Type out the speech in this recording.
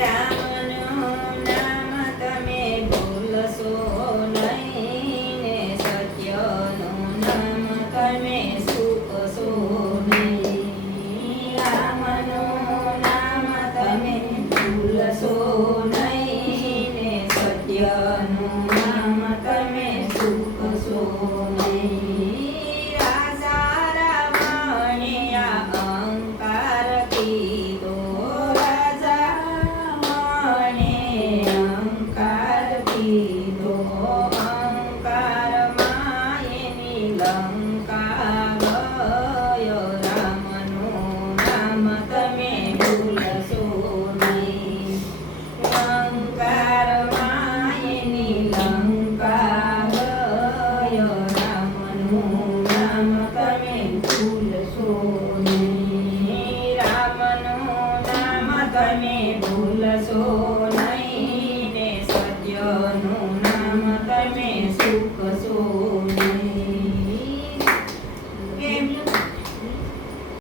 રામનું નામ તમે ભૂલશો નહીં ને સત્યનું નામ તમે ચૂકશો નહીં. રામનું નામ તમે ભૂલશો નહીં ને સત્યનું નામ તમે ચૂકશો નહીં. રાજા રાવણે અહંકાર કીધો, રાજા રાવણે અહંકાર કીધો, અહંકારમાં એની લંકા ગયો. રામનું નામ તમે ભૂલશો નહીં. અહંકારમાં એની લંકા ગયો. રામનું નામ તમે ભૂલશો નહીં. રામનું નામ તમે ભૂલશો નહીં.